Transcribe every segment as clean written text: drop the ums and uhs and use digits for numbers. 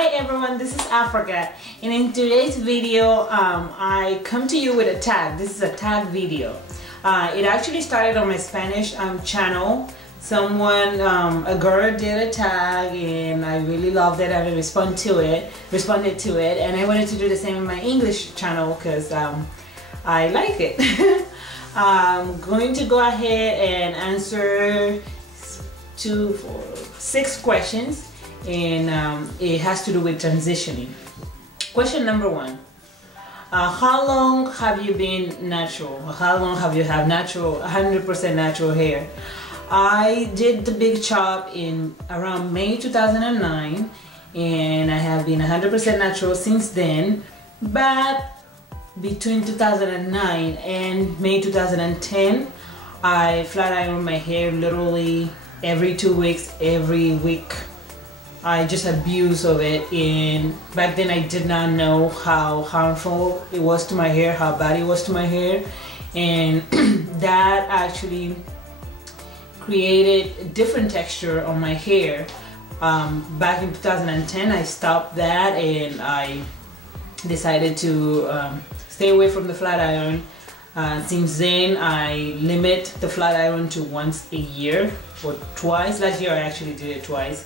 Hi everyone, this is Africa, and in today's video I come to you with a tag. This is a tag video. It actually started on my Spanish channel. Someone, a girl did a tag and I really loved it and I responded to it, and I wanted to do the same in my English channel because I like it. I'm going to go ahead and answer 6 questions, and it has to do with transitioning. Question number 1. How long have you been natural? How long have you had natural, 100% natural hair? I did the big chop in around May 2009, and I have been 100% natural since then. But between 2009 and May 2010, I flat ironed my hair literally every 2 weeks, every week. I just abused of it, and back then I did not know how harmful it was to my hair, how bad it was to my hair, and that actually created a different texture on my hair. Back in 2010 I stopped that and I decided to stay away from the flat iron. Since then I limit the flat iron to once a year or twice. Last year I actually did it twice.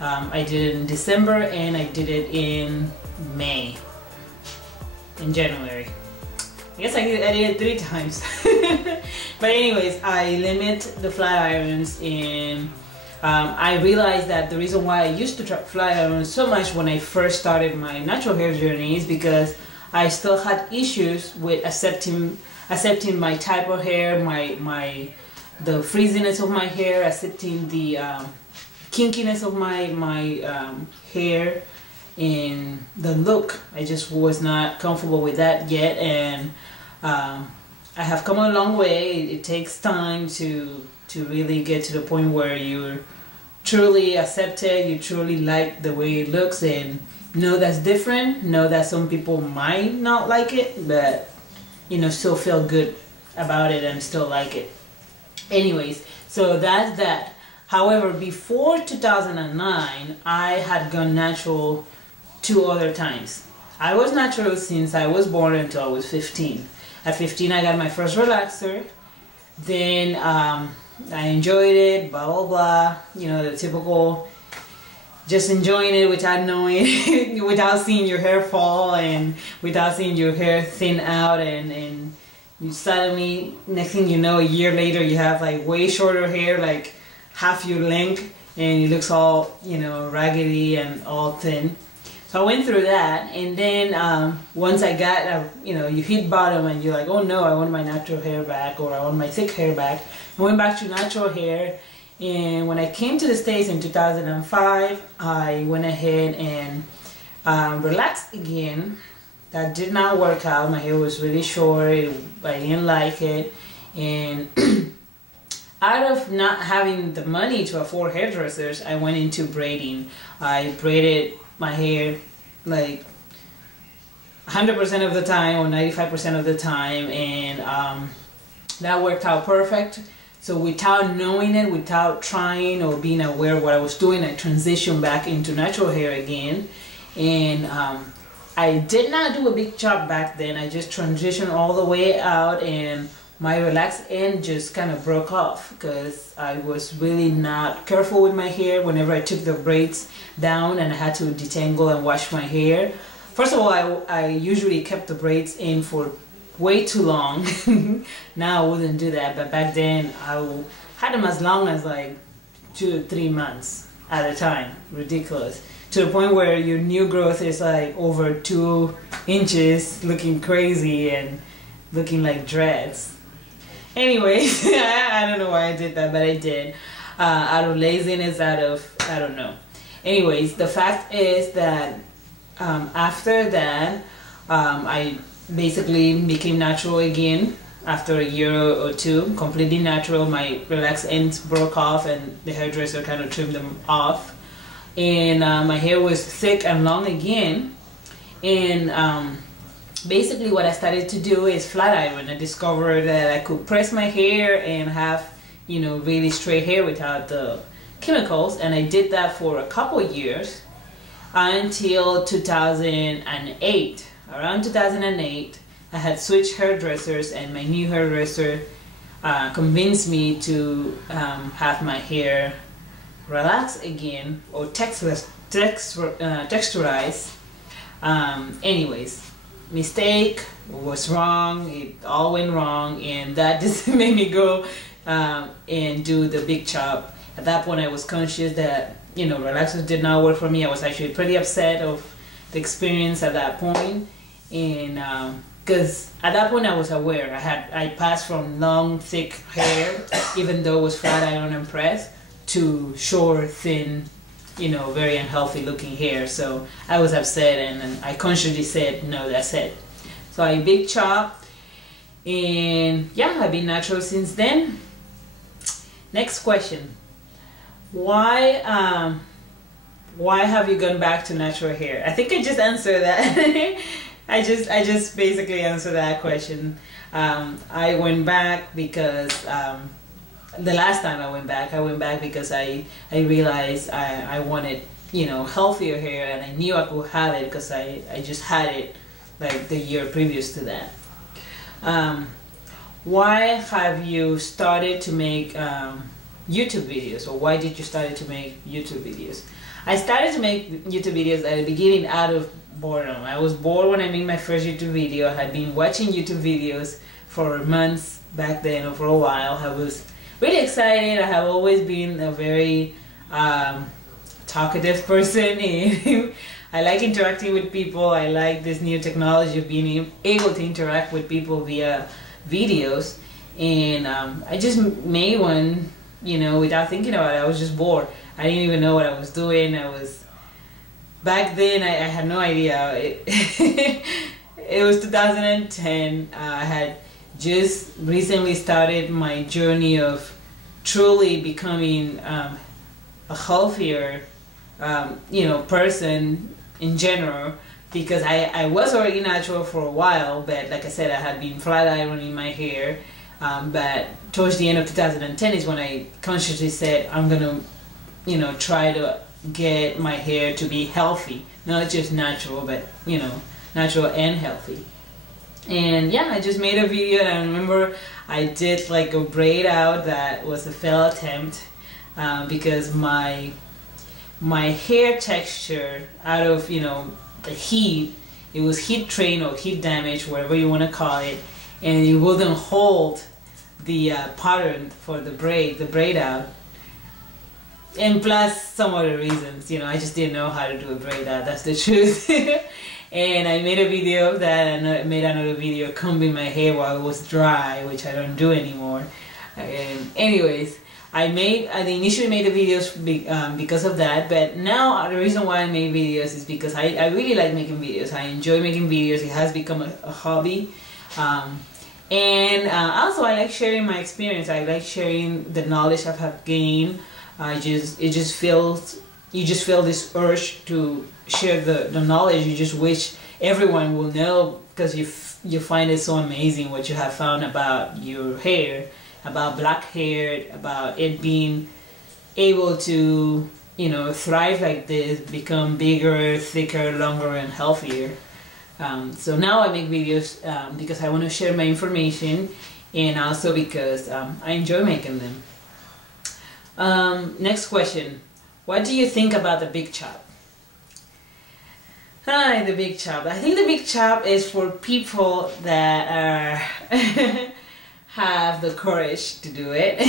I did it in December and I did it in May, in January. I guess I did it 3 times. But anyways, I limit the flat irons, and I realized that the reason why I used to flat iron so much when I first started my natural hair journey is because I still had issues with accepting my type of hair, the frizziness of my hair, accepting the kinkiness of my hair, and the look. I just was not comfortable with that yet, and I have come a long way. It takes time to really get to the point where you're truly accepted, you truly like the way it looks, and know that's different, know that some people might not like it, but you know, still feel good about it and still like it. Anyways, so that's that. However, before 2009, I had gone natural 2 other times. I was natural since I was born until I was 15. At 15, I got my first relaxer. Then I enjoyed it, blah, blah, blah. You know, the typical, just enjoying it without knowing, without seeing your hair fall and without seeing your hair thin out, and you suddenly, next thing you know, a year later, you have like way shorter hair, like half your length, and it looks all, you know, raggedy and all thin. So I went through that, and then once I got, you know, you hit bottom and you're like, oh no, I want my natural hair back, or I want my thick hair back. I went back to natural hair, and when I came to the States in 2005, I went ahead and relaxed again. That did not work out. My hair was really short. I didn't like it, and out of not having the money to afford hairdressers, I went into braiding. I braided my hair like 100% of the time or 95% of the time, and that worked out perfect. So without knowing it, without trying or being aware of what I was doing, I transitioned back into natural hair again. And I did not do a big chop back then. I just transitioned all the way out, and my relaxed end just kind of broke off because I was really not careful with my hair whenever I took the braids down and I had to detangle and wash my hair. First of all, I usually kept the braids in for way too long. Now I wouldn't do that, but back then I had them as long as like 2 to 3 months at a time. Ridiculous. To the point where your new growth is like over 2 inches, looking crazy and looking like dreads. Anyways, I don't know why I did that, but I did. Out of laziness, I don't know. Anyways, the fact is that after that, I basically became natural again after a year or 2, completely natural. My relaxed ends broke off and the hairdresser kind of trimmed them off. And my hair was thick and long again. And basically what I started to do is flat iron. I discovered that I could press my hair and have, you know, really straight hair without the chemicals, and I did that for a couple years. until 2008. Around 2008, I had switched hairdressers, and my new hairdresser convinced me to have my hair relax again, or texturize. Anyways, mistake, was wrong, it all went wrong, and that just made me go and do the big chop. At that point, I was conscious that, you know, relaxers did not work for me. I was actually pretty upset of the experience at that point, and because at that point I was aware. I passed from long, thick hair, even though it was flat iron and pressed, to short, thin, you know, very unhealthy looking hair. So I was upset, and I consciously said, no, that's it. So I big chop, and yeah, I've been natural since then. Next question. Why have you gone back to natural hair? I think I just answered that. I just basically answered that question. I went back because the last time I went back because I realized I wanted, you know, healthier hair, and I knew I could have it because I just had it like the year previous to that. Why have you started to make YouTube videos, or why did you start to make YouTube videos? I started to make YouTube videos at the beginning out of boredom. I was bored when I made my first YouTube video. I had been watching YouTube videos for months back then, or for a while. I was really excited. I have always been a very talkative person, and I like interacting with people. I like this new technology of being able to interact with people via videos, and I just made one, you know, without thinking about it. I was just bored. I didn't even know what I was doing. Back then I had no idea. It was 2010. I had just recently started my journey of truly becoming a healthier, you know, person in general, because I was already natural for a while, but like I said, I had been flat ironing my hair. But towards the end of 2010 is when I consciously said, I'm gonna, you know, try to get my hair to be healthy, not just natural, but, you know, natural and healthy. And yeah, I just made a video, and I remember I did like a braid out that was a failed attempt, because my hair texture, out of, you know, the heat, it was heat trained or heat damage, whatever you want to call it, and it wouldn't hold the pattern for the braid out. And plus some other reasons, you know, I just didn't know how to do a braid out, that's the truth. And I made a video of that, and I made another video combing my hair while it was dry, which I don't do anymore. And anyways, I initially made the videos because of that, but now the reason why I make videos is because I really like making videos. I enjoy making videos. It has become a hobby. And also I like sharing my experience. I like sharing the knowledge I have gained. You just feel this urge to share the knowledge. You just wish everyone will know, because you find it so amazing what you have found about your hair, about black hair, about it being able to, you know, thrive like this, become bigger, thicker, longer, and healthier. So now I make videos because I want to share my information, and also because I enjoy making them. Next question. What do you think about the big chop? Hi, the big chop. I think the big chop is for people that are have the courage to do it.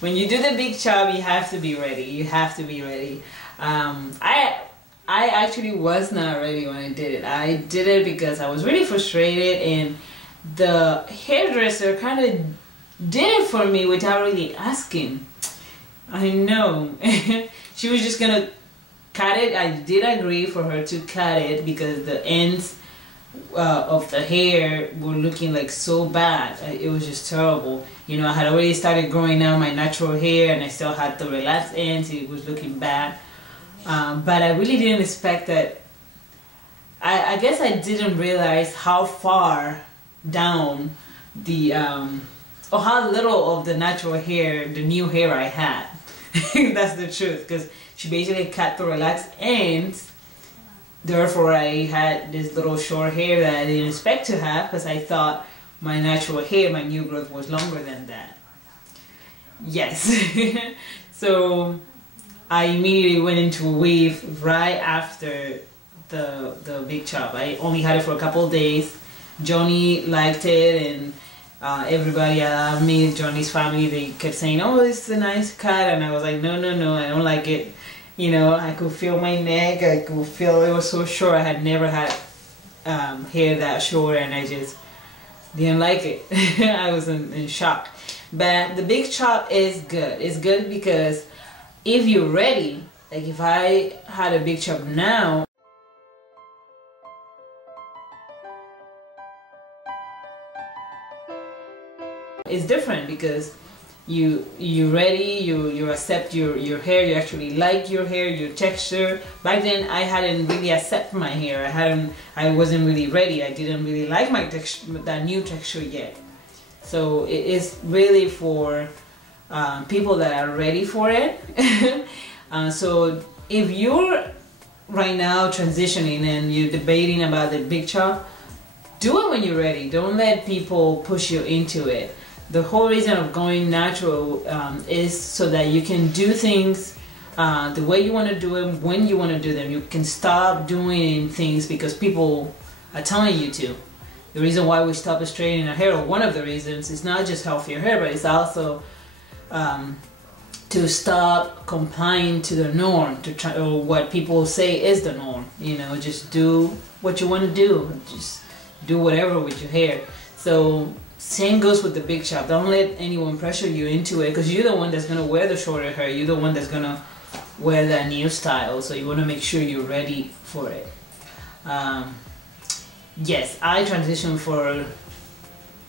When you do the big chop, you have to be ready. You have to be ready. I actually was not ready when I did it. I did it because I was really frustrated, and the hairdresser kind of did it for me without really asking. I know. She was just gonna cut it. I did agree for her to cut it because the ends of the hair were looking like so bad. It was just terrible. You know, I had already started growing out my natural hair, and I still had the relaxed ends. It was looking bad. But I really didn't expect that. I guess I didn't realize how far down the or how little of the natural hair, the new hair I had. That's the truth, because she basically cut to relax, and therefore I had this little short hair that I didn't expect to have, because I thought my natural hair, my new growth, was longer than that. Yes. So I immediately went into a weave right after the big chop. I only had it for a couple of days. Johnny liked it, and everybody around me, Johnny's family, they kept saying, "Oh, it's a nice cut," and I was like, "No, no, no, I don't like it." You know, I could feel my neck. I could feel it was so short. I had never had hair that short, and I just didn't like it. I was in shock. But the big chop is good. It's good because if you're ready, like if I had a big chop now, it's different because you're ready, you accept your hair, you actually like your hair, your texture. Back then I hadn't really accepted my hair. I wasn't really ready. I didn't really like my texture, that new texture yet. So it is really for people that are ready for it. So if you're right now transitioning and you're debating about the big chop, do it when you're ready. Don't let people push you into it. The whole reason of going natural is so that you can do things the way you want to do them, when you want to do them. You can stop doing things because people are telling you to. The reason why we stop straightening our hair, or one of the reasons, is not just healthier hair, but it's also to stop complying to the norm, to try, or what people say is the norm. You know, just do what you want to do. Just do whatever with your hair. So same goes with the big chop. Don't let anyone pressure you into it, because you're the one that's going to wear the shorter hair. You're the one that's going to wear that new style. So you want to make sure you're ready for it. Yes, I transitioned for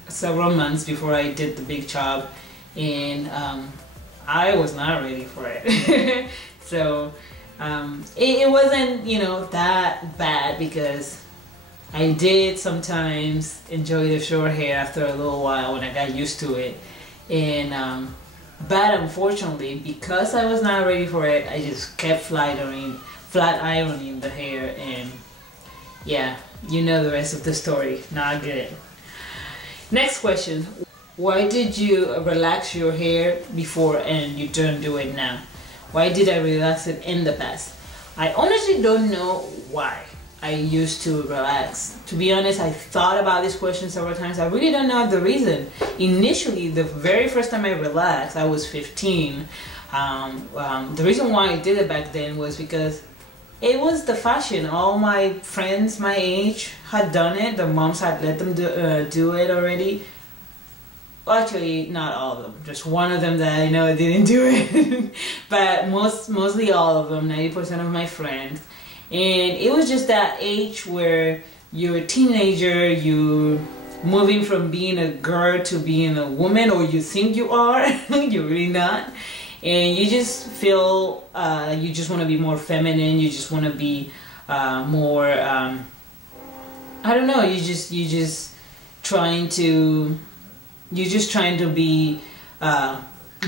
several months before I did the big chop, and I was not ready for it. So it wasn't, you know, that bad, because I did sometimes enjoy the short hair after a little while when I got used to it. And but unfortunately, because I was not ready for it, I just kept flat ironing the hair, and yeah, you know the rest of the story. Not good. Next question. Why did you relax your hair before and you don't do it now? Why did I relax it in the past? I honestly don't know why I used to relax. To be honest, I thought about this question several times. I really don't know the reason. Initially, the very first time I relaxed, I was 15. The reason why I did it back then was because it was the fashion. All my friends my age had done it. Their moms had let them do it already. Well, actually, not all of them. Just one of them that I know didn't do it. But mostly all of them, 90% of my friends. And it was just that age where you're a teenager, you're moving from being a girl to being a woman, or you think you are, you're really not. And you just feel, you just want to be more feminine, you just want to be more, I don't know, you're just trying to be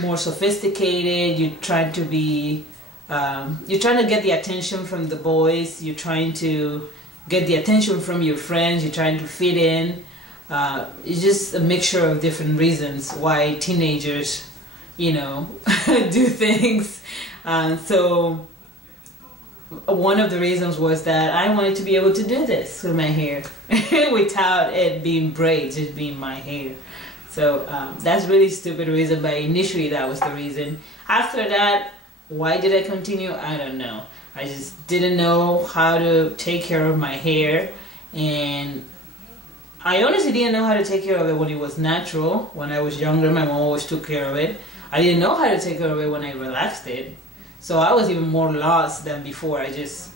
more sophisticated, you're trying to be, you're trying to get the attention from the boys, you're trying to get the attention from your friends, you're trying to fit in. It's just a mixture of different reasons why teenagers, you know, do things. So one of the reasons was that I wanted to be able to do this with my hair without it being braids, just being my hair. So that's really stupid reason, but initially that was the reason. After that, why did I continue? I don't know. I just didn't know how to take care of my hair, and I honestly didn't know how to take care of it when it was natural. When I was younger, my mom always took care of it. I didn't know how to take care of it when I relaxed it. So I was even more lost than before. I just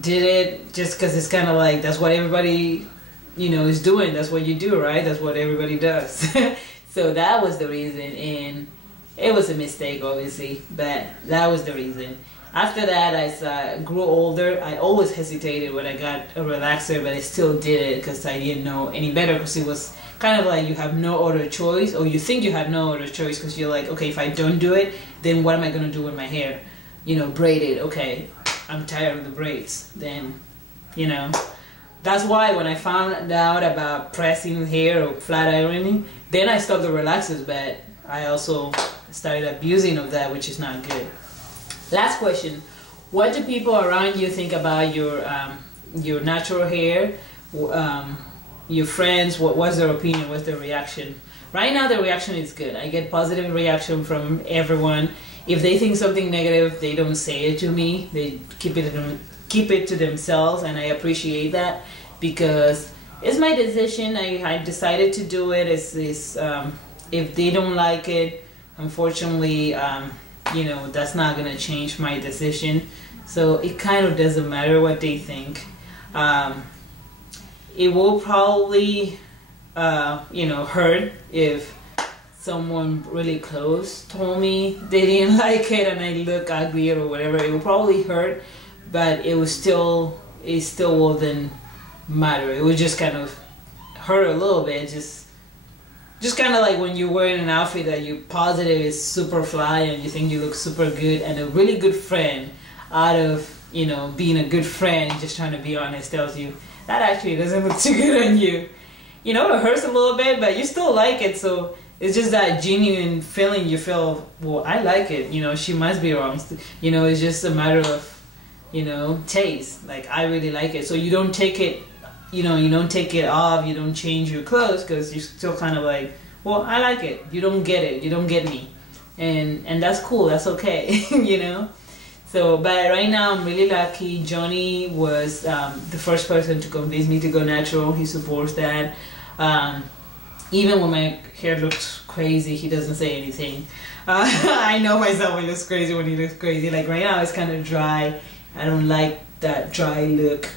did it just because it's kind of like, that's what everybody, you know, is doing. That's what you do, right? That's what everybody does. So that was the reason, and it was a mistake, obviously, but that was the reason. After that, as I grew older, I always hesitated when I got a relaxer, but I still did it because I didn't know any better, because it was kind of like you have no other choice, or you think you have no other choice, because you're like, okay, if I don't do it, then what am I going to do with my hair? You know, braided, okay, I'm tired of the braids. Then, you know, that's why when I found out about pressing hair or flat ironing, then I stopped the relaxers, but I also started abusing of that, which is not good. Last question: what do people around you think about your natural hair? Your friends, what's their opinion? What's their reaction? Right now, the reaction is good. I get positive reaction from everyone. If they think something negative, they don't say it to me. They keep it to themselves, and I appreciate that, because it's my decision. I decided to do it. If they don't like it, unfortunately, you know, that's not gonna change my decision. So it kind of doesn't matter what they think. It will probably, you know, hurt if someone really close told me they didn't like it and I look ugly or whatever. It will probably hurt, but it still wouldn't matter. It would just kind of hurt a little bit. Just kind of like when you're wearing an outfit that you're positive is super fly and you think you look super good, and a really good friend, out of, you know, being a good friend, just trying to be honest, tells you that actually doesn't look too good on you. You know, it hurts a little bit, but you still like it. So it's just that genuine feeling you feel, well, I like it. You know, she must be wrong. You know, it's just a matter of, you know, taste. Like, I really like it. So you don't take it, you know, you don't take it off, you don't change your clothes, because you're still kind of like, well, I like it. You don't get it. You don't get me. And that's cool. That's okay, you know? So, but right now I'm really lucky. Johnny was the first person to convince me to go natural. He supports that. Even when my hair looks crazy, he doesn't say anything. I know myself, it looks crazy when he looks crazy. Like right now it's kind of dry. I don't like that dry look.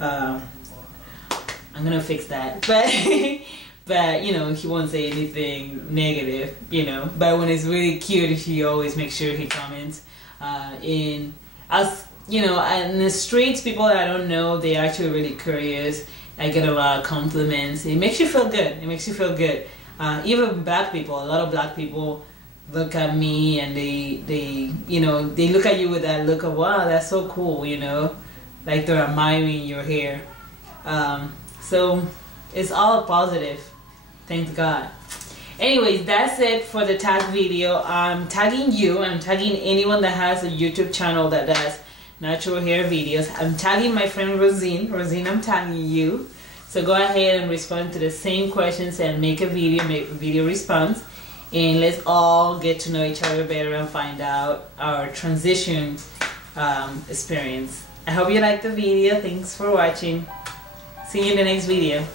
I'm gonna fix that, but you know, he won't say anything negative, you know. But when it's really cute, he always makes sure he comments. As you know, in the streets, people that I don't know, they're actually really curious. I get a lot of compliments. It makes you feel good. It makes you feel good. Even black people, a lot of black people look at me and they you know, they look at you with that look of, wow, that's so cool, you know, like they're admiring your hair. So it's all positive, thank God. Anyways, that's it for the tag video. I'm tagging you, I'm tagging anyone that has a YouTube channel that does natural hair videos. I'm tagging my friend Rosine. Rosine, I'm tagging you. So go ahead and respond to the same questions and make a video response. And let's all get to know each other better and find out our transition experience. I hope you liked the video. Thanks for watching. See you in the next video.